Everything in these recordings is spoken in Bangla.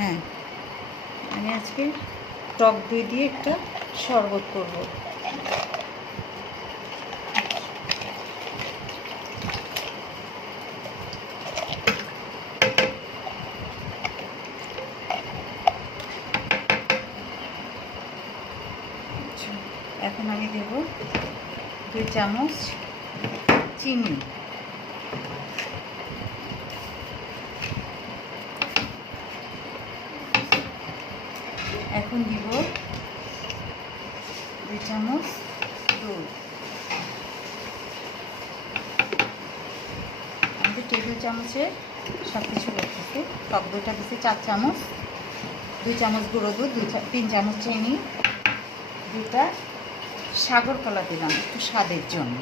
হ্যাঁ, আমি আজকে টক দই দিয়ে একটা শরবত করব। এখন আমি দেব 2 চামচ চিনি, এখন দিব 2 চামচ দই। আমি টেবিল চামচে সব কিছু করতেছি। টক দইটা দিচ্ছি 4 চামচ, 2 চামচ গুঁড়ো দুধ, 3 চামচ চিনি, 2টা সাগর কলা দিলাম একটু স্বাদের জন্য।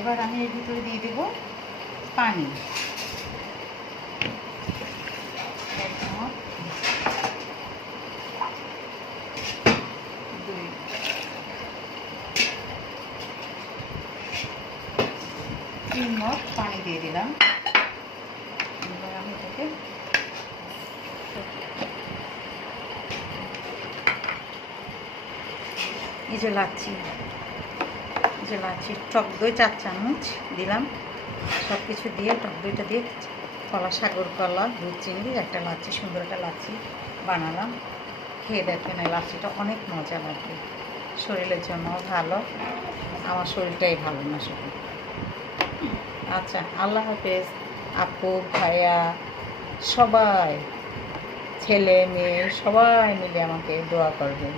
এবার আমি এর ভিতরে দিয়ে দেব পানি। তিন মগ পানি দিয়ে দিলাম। এবার আমি এটাকে এই যে লাচ্ছি টক দই 4 চামচ দিলাম। সব কিছু দিয়ে টক দইটা দিয়ে কলা, সাগর কলা, দুধ, চিনি একটা লাচ্ছি, সুন্দর একটা লাচ্ছি বানালাম। খেয়ে দেখবেন, এই লাচ্ছিটা অনেক মজা লাগবে, শরীরের জন্য ভালো। আমার শরীরটাই ভালো না শুধু। আচ্ছা, আল্লাহ হাফেজ। আপু, ভাইয়া, সবাই, ছেলে মেয়ে সবাই মিলে আমাকে দোয়া করবেন।